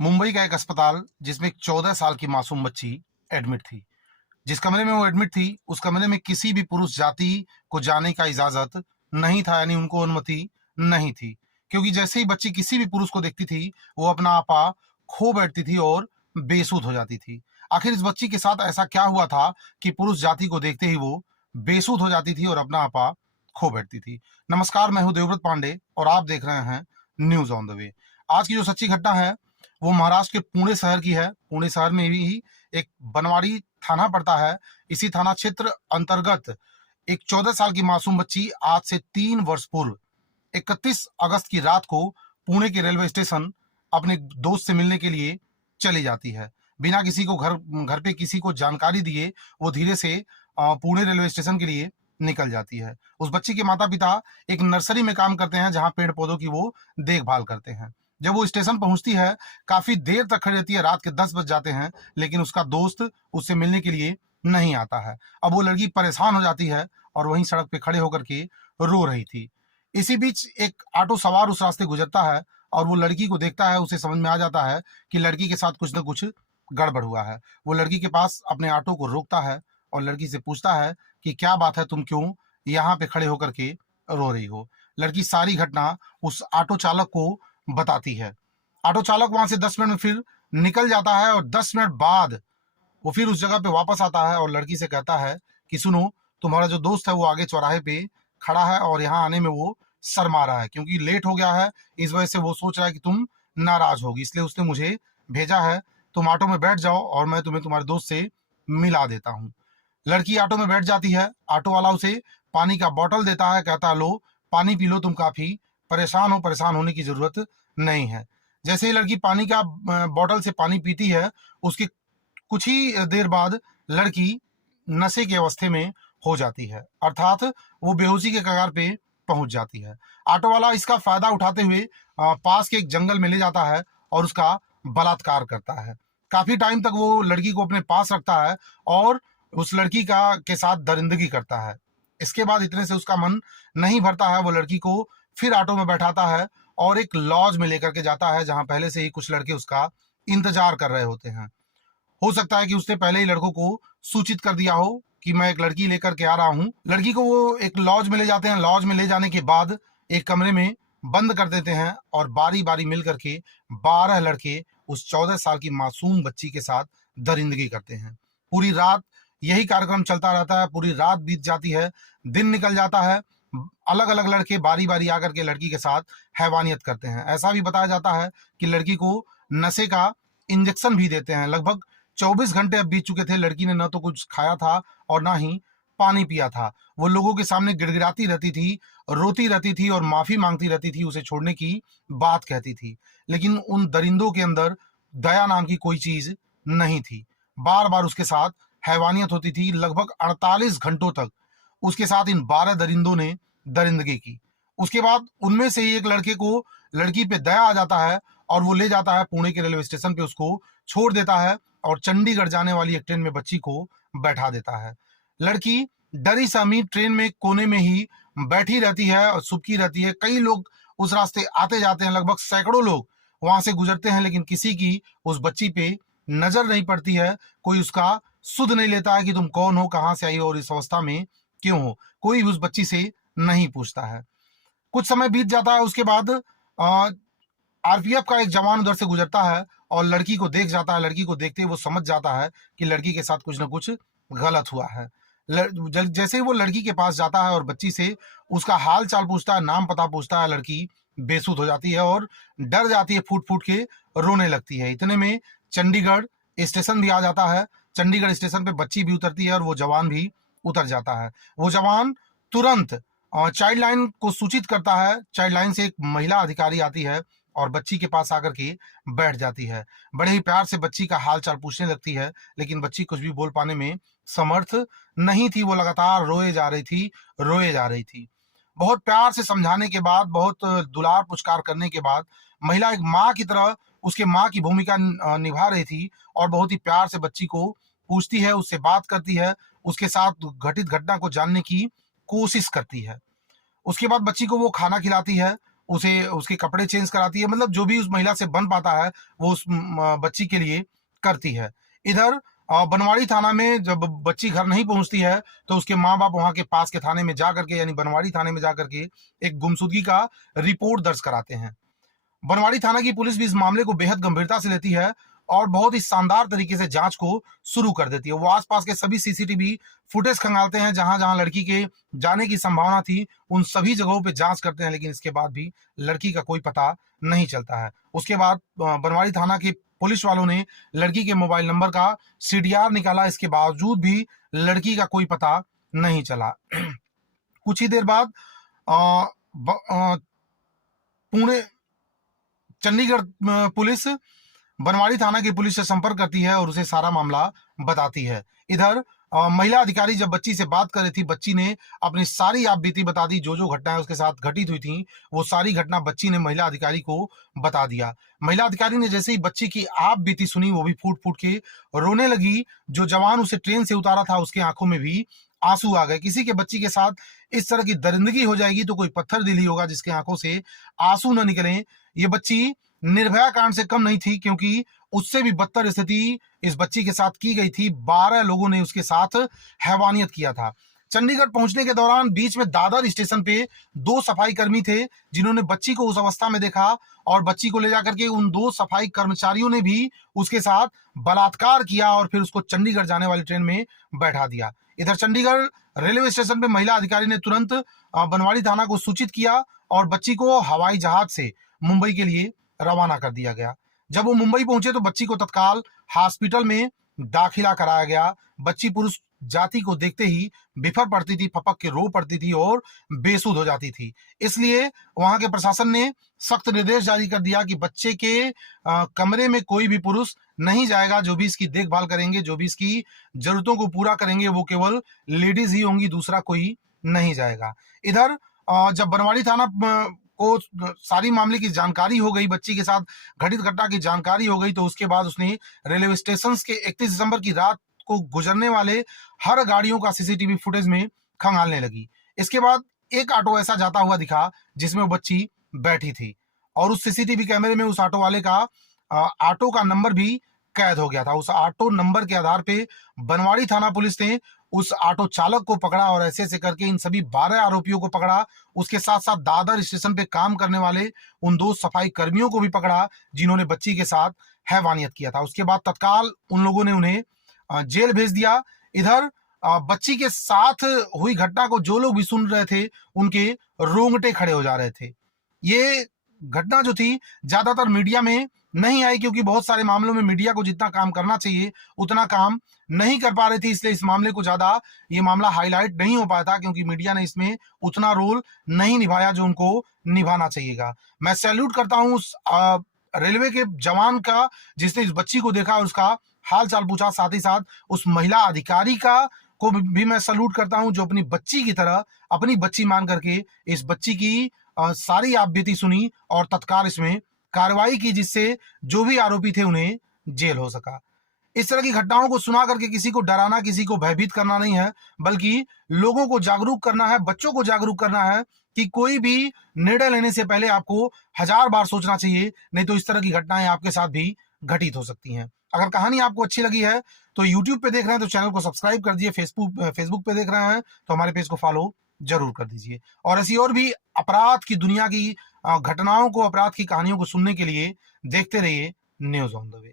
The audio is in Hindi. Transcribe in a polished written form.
मुंबई का एक अस्पताल जिसमें एक 14 साल की मासूम बच्ची एडमिट थी। जिस कमरे में वो एडमिट थी, उस कमरे में किसी भी पुरुष जाति को जाने का इजाजत नहीं था, यानी उनको अनुमति नहीं थी। क्योंकि जैसे ही बच्ची किसी भी पुरुष को देखती थी, वो अपना आपा खो बैठती थी और बेसुध हो जाती थी। आखिर इस बच्ची के साथ ऐसा क्या हुआ था कि पुरुष जाति को देखते ही वो बेसुध हो जाती थी और अपना आपा खो बैठती थी। नमस्कार, मैं हूं देवव्रत पांडे और आप देख रहे हैं न्यूज ऑन द वे। आज की जो सच्ची घटना है वो महाराष्ट्र के पुणे शहर की है। पुणे शहर में भी एक बनवाड़ी थाना पड़ता है। इसी थाना क्षेत्र अंतर्गत एक 14 साल की मासूम बच्ची आज से 3 वर्ष पूर्व 31 अगस्त की रात को पुणे के रेलवे स्टेशन अपने दोस्त से मिलने के लिए चली जाती है। बिना किसी को घर घर पे किसी को जानकारी दिए वो धीरे से पुणे रेलवे स्टेशन के लिए निकल जाती है। उस बच्ची के माता पिता एक नर्सरी में काम करते हैं, जहां पेड़ पौधों की वो देखभाल करते हैं। जब वो स्टेशन पहुंचती है, काफी देर तक खड़ी रहती है। रात के 10 बज जाते हैं, लेकिन उसका दोस्त उससे मिलने के लिए नहीं आता है। अब वो लड़की परेशान हो जाती है और वहीं सड़क पे खड़े होकर के रो रही थी। इसी बीच एक ऑटो सवार उस रास्ते गुजरता है और वो लड़की को देखता है। उसे समझ में आ जाता है कि लड़की के साथ कुछ न कुछ गड़बड़ हुआ है। वो लड़की के पास अपने ऑटो को रोकता है और लड़की से पूछता है कि क्या बात है, तुम क्यों यहाँ पे खड़े होकर के रो रही हो। लड़की सारी घटना उस ऑटो चालक को बताती है। ऑटो चालक वहां से 10 मिनट में फिर निकल जाता है और 10 मिनट बाद वो फिर उस जगह पे वापस आता है और लड़की से कहता है कि सुनो, तुम्हारा जो दोस्त है वो आगे चौराहे पे खड़ा है और यहाँ आने में वो शर्मा रहा है, क्योंकि लेट हो गया है। इस वजह से वो सोच रहा है कि तुम नाराज होगी, इसलिए उसने मुझे भेजा है। तुम ऑटो में बैठ जाओ और मैं तुम्हें तुम्हारे दोस्त से मिला देता हूँ। लड़की ऑटो में बैठ जाती है। ऑटो वाला उसे पानी का बोतल देता है, कहता है लो पानी पी लो, तुम काफी परेशान हो, परेशान होने की जरूरत नहीं है। जैसे ही लड़की पानी का बोतल से पानी पीती है, उसके कुछ ही देर बाद लड़की नशे के अवस्थे में हो जाती है, अर्थात वो बेहोशी के कगार पे पहुंच जाती है। ऑटो वाला इसका फायदा उठाते हुए पास के एक जंगल में ले जाता है और उसका बलात्कार करता है। काफी टाइम तक वो लड़की को अपने पास रखता है और उस लड़की का के साथ दरिंदगी करता है। इसके बाद इतने से उसका मन नहीं भरता है। वो लड़की को फिर ऑटो में बैठाता है और एक लॉज में लेकर के जाता है, जहां पहले से ही कुछ लड़के उसका इंतजार कर रहे होते हैं। हो सकता है कि उसने पहले ही लड़कों को सूचित कर दिया हो कि मैं एक लड़की लेकर के आ रहा हूँ। लड़की को वो एक लॉज में ले जाते हैं। लॉज में ले जाने के बाद एक कमरे में बंद कर देते हैं और बारी बारी मिल करके 12 लड़के उस 14 साल की मासूम बच्ची के साथ दरिंदगी करते हैं। पूरी रात यही कार्यक्रम चलता रहता है। पूरी रात बीत जाती है, दिन निकल जाता है। अलग अलग लड़के बारी बारी आकर के लड़की के साथ हैवानियत करते हैं। ऐसा भी बताया जाता है कि लड़की को नशे का इंजेक्शन भी देते हैं। लगभग 24 घंटे अब बीत चुके थे। लड़की ने न तो कुछ खाया था और ना ही पानी पिया था। वो लोगों के सामने गिड़गिड़ाती रहती थी, रोती रहती थी और माफी मांगती रहती थी, उसे छोड़ने की बात कहती थी। लेकिन उन दरिंदों के अंदर दया नाम की कोई चीज नहीं थी। बार बार उसके साथ हैवानियत होती थी। लगभग 48 घंटों तक उसके साथ इन 12 दरिंदों ने दरिंदगी की। उसके बाद उनमें से ही एक लड़के को लड़की पे दया आ जाता है और वो ले जाता है पुणे के रेलवे स्टेशन पे, उसको छोड़ देता है और चंडीगढ़ जाने वाली एक ट्रेन में बच्ची को बैठा देता है। लड़की डरी सहमी ट्रेन में कोने में ही बैठी रहती है और सुबकी रहती है। कई लोग उस रास्ते आते जाते हैं, लगभग सैकड़ों लोग वहां से गुजरते हैं, लेकिन किसी की उस बच्ची पे नजर नहीं पड़ती है। कोई उसका सुध नहीं लेता है कि तुम कौन हो, कहां से आई हो और इस अवस्था में क्यों हो। कोई भी उस बच्ची से नहीं पूछता है। कुछ समय बीत जाता है। उसके बाद आरपीएफ का एक जवान उधर से गुजरता है और लड़की को देख जाता है। लड़की को देखते ही वो समझ जाता है कि लड़की के साथ कुछ ना कुछ गलत हुआ है। जैसे ही वो लड़की के पास जाता है और बच्ची से उसका हाल चाल पूछता है, नाम पता पूछता है, लड़की बेसुध हो जाती है और डर जाती है, फूट फूट के रोने लगती है। इतने में चंडीगढ़ स्टेशन भी आ जाता है। चंडीगढ़ स्टेशन पे बच्ची भी उतरती है और वो जवान भी उतर जाता है। वो जवान तुरंत चाइल्ड लाइन को सूचित करता है। चाइल्ड लाइन से एक महिला अधिकारी आती है और बच्ची के पास आकर के बैठ जाती है। बड़े ही प्यार से बच्ची का हाल चाल पूछने लगती है, लेकिन बच्ची कुछ भी बोल पाने में समर्थ नहीं थी। वो लगातार रोए जा रही थी, रोए जा रही थी। बहुत प्यार से समझाने के बाद, बहुत दुलार पुचकार करने के बाद महिला एक माँ की तरह उसके माँ की भूमिका निभा रही थी और बहुत ही प्यार से बच्ची को पूछती है, उससे बात करती है, उसके साथ घटित घटना को जानने की कोशिश करती है। उसके बाद बच्ची को वो खाना खिलाती है उसे उसके कपड़े चेंज कराती है, मतलब जो भी उस महिला से बन पाता है वो उस बच्ची के लिए करती है। इधर बनवाड़ी थाना में जब बच्ची घर नहीं पहुंचती है तो उसके माँ बाप वहां के पास के थाने में जा करके, यानी बनवाड़ी थाने में जा करके एक गुमशुदगी का रिपोर्ट दर्ज कराते हैं। बनवाड़ी थाना की पुलिस भी इस मामले को बेहद गंभीरता से लेती है और बहुत ही शानदार तरीके से जांच को शुरू कर देती है। वो आसपास के सभी सीसीटीवी फुटेज खंगालते हैं, जहां जहां लड़की के जाने की संभावना थी उन सभी जगहों पे जांच करते हैं, लेकिन इसके बाद भी लड़की का कोई पता नहीं चलता है। उसके बाद बनवाड़ी थाना के पुलिस वालों ने लड़की के मोबाइल नंबर का सीडीआर निकाला, इसके बावजूद भी लड़की का कोई पता नहीं चला। कुछ ही देर बाद पुणे चंडीगढ़ पुलिस बनवाड़ी थाना की पुलिस से संपर्क करती है और उसे सारा मामला बताती है। इधर महिला अधिकारी जब बच्ची से बात कर रही थी, बच्ची ने अपनी सारी आप बीती बता दी, जो जो घटनाएं उसके साथ घटित हुई थी वो सारी घटना बच्ची ने महिला अधिकारी को बता दिया। महिला अधिकारी ने जैसे ही बच्ची की आप बीती सुनी, वो भी फूट फूट के रोने लगी। जो जवान उसे ट्रेन से उतारा था उसके आंखों में भी आंसू आ गए। किसी के बच्ची के साथ इस तरह की दरिंदगी हो जाएगी तो कोई पत्थर दिल ही होगा जिसके आंखों से आंसू न निकले। ये बच्ची निर्भया कांड से कम नहीं थी, क्योंकि उससे भी बदतर स्थिति इस बच्ची के साथ की गई थी। 12 लोगों ने उसके साथ हैवानियत किया था। चंडीगढ़ पहुंचने के दौरान बीच में दादर स्टेशन पे 2 सफाई कर्मी थे जिन्होंने बच्ची को उस अवस्था में देखा और बच्ची को ले जाकर के उन 2 सफाई कर्मचारियों ने भी उसके साथ बलात्कार किया और फिर उसको चंडीगढ़ जाने वाली ट्रेन में बैठा दिया। इधर चंडीगढ़ रेलवे स्टेशन पे महिला अधिकारी ने तुरंत बनवाड़ी थाना को सूचित किया और बच्ची को हवाई जहाज से मुंबई के लिए रवाना कर दिया गया। जब वो मुंबई पहुंचे तो बच्ची को तत्काल हॉस्पिटल में दाखिला कराया गया। बच्ची पुरुष जाति को देखते ही बिफर पड़ती थी, पपक के रो पड़ती थी और बेसुध हो जाती थी। इसलिए वहां के प्रशासन ने सख्त निर्देश जारी कर दिया कि बच्चे के कमरे में कोई भी पुरुष नहीं जाएगा। जो भी इसकी देखभाल करेंगे, जो भी इसकी जरूरतों को पूरा करेंगे, वो केवल लेडीज ही होंगी, दूसरा कोई नहीं जाएगा। इधर जब बनवाड़ी थाना को सारी मामले की जानकारी हो गई, बच्ची के साथ घटित घटना की जानकारी हो गई, तो उसके बाद उसने रेलवे स्टेशन के 31 दिसंबर की रात को गुजरने वाले हर गाड़ियों का सीसीटीवी फुटेज में खंगालने लगी। इसके बाद एक ऑटो ऐसा जाता हुआ दिखा जिसमें वो बच्ची बैठी थी और उस सीसीटीवी कैमरे में उस ऑटो वाले का ऑटो का नंबर भी कैद हो गया था। उस ऑटो नंबर के आधार पे बनवाड़ी थाना पुलिस ने उस ऑटो चालक को पकड़ा और ऐसे ऐसे करके इन सभी 12 आरोपियों को पकड़ा। उसके साथ साथ दादर स्टेशन पे काम करने वाले उन 2 सफाई कर्मियों को भी पकड़ा जिन्होंने बच्ची के साथ हैवानियत किया था। उसके बाद तत्काल उन लोगों ने उन्हें जेल भेज दिया। इधर बच्ची के साथ हुई घटना को जो लोग भी सुन रहे थे उनके रोंगटे खड़े हो जा रहे थे। ये घटना जो थी ज्यादातर मीडिया में नहीं आई, क्योंकि बहुत सारे मामलों में मीडिया को जितना काम करना चाहिए उतना काम नहीं कर पा रही थी, इसलिए इस मामले को ज्यादा ये मामला हाईलाइट नहीं हो पाया था, क्योंकि मीडिया ने इसमें उतना रोल नहीं निभाया जो उनको निभाना चाहिएगा। मैं सैल्यूट करता हूं उस रेलवे के जवान का जिसने इस बच्ची को देखा और उसका हाल चाल पूछा, साथ ही साथ उस महिला अधिकारी का को भी मैं सैल्यूट करता हूं जो अपनी बच्ची की तरह अपनी बच्ची मान करके इस बच्ची की सारी आप बीती सुनी और तत्काल इसमें कार्रवाई की, जिससे जो भी आरोपी थे उन्हें जेल हो सका। इस तरह की घटनाओं को सुना करके किसी को डराना, किसी को भयभीत करना नहीं है, बल्कि लोगों को जागरूक करना है, बच्चों को जागरूक करना है कि कोई भी निर्णय लेने से पहले आपको 1000 बार सोचना चाहिए, नहीं तो इस तरह की घटनाएं आपके साथ भी घटित हो सकती हैं। अगर कहानी आपको अच्छी लगी है तो YouTube पे देख रहे हैं तो चैनल को सब्सक्राइब कर दीजिए, फेसबुक पे देख रहे हैं तो हमारे पेज को फॉलो जरूर कर दीजिए। और ऐसी और भी अपराध की दुनिया की घटनाओं को, अपराध की कहानियों को सुनने के लिए देखते रहिए न्यूज़ ऑन द वे।